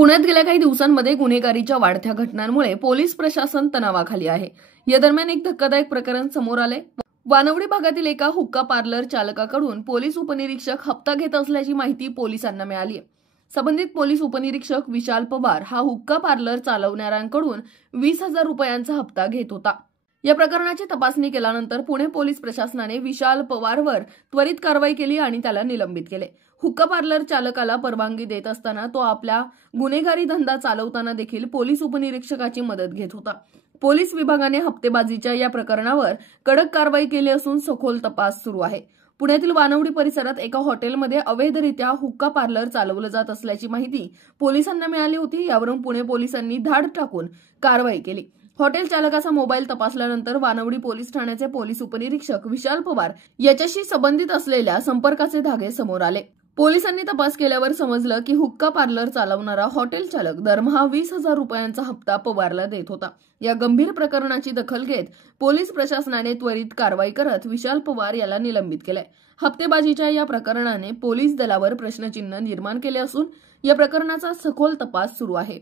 पुण्यात गेल्या काही दिवसांमध्ये गुन्हेगारीच्या वाढत्या घटनांमुळे पोलीस प्रशासन तणावाखाली आहे। या दरम्यान एक धक्कादायक प्रकरण समोर आले। वानवडी भागातील एका हुक्का पार्लर चालकाकडून पोलीस उपनिरीक्षक हप्ता घेत असल्याची माहिती पोलिसांना मिळाली आहे। संबंधित पोलीस उपनिरीक्षक विशाल पवार हा हुक्का पार्लर चालवणाऱ्यांकडून 20,000 रुपयांचा हप्ता घेत होता। या प्रकरणाची तपासणी केल्यानंतर पुणे पोलीस प्रशासनाने विशाल पवारवर त्वरित कारवाई केली आणि त्याला निलंबित केले। हुक्का पार्लर चालकाला परवानगी देत असताना तो आपला गुन्हेगारी धंदा चालवताना देखील पोलीस उपनिरीक्षकाची मदत घेत होता। पोलीस विभागाने हप्तेबाजीच्या या प्रकरणावर कडक कारवाई केली असून सखोल तपास सुरू आहे। पुण्यातील वानवडी परिसरात एका हॉटेलमध्ये अवैधरित्या हुक्का पार्लर चालवलं जात असल्याची माहिती पोलिसांना मिळाली होती। यावरून पुणे पोलिसांनी धाड टाकून कारवाई केली। हॉटेल चालकाचा मोबाईल तपासल्यानंतर वानवडी पोलीस ठाण्याचे पोलीस उपनिरीक्षक विशाल पवार याच्याशी संबंधित असलेल्या संपर्काचे धागे समोर आले। पोलिसांनी तपास केल्यावर समजलं की हुक्का पार्लर चालवणारा हॉटेल चालक दरमहा 20,000 रुपयांचा हप्ता पवारला देत होता। या गंभीर प्रकरणाची दखल घेत पोलीस प्रशासनाने त्वरित कारवाई करत विशाल पवार याला निलंबित केले। हप्तेबाजीच्या या प्रकरणाने पोलीस दलावर प्रश्नचिन्ह निर्माण केले असून या प्रकरणाचा सखोल तपास सुरू आहे।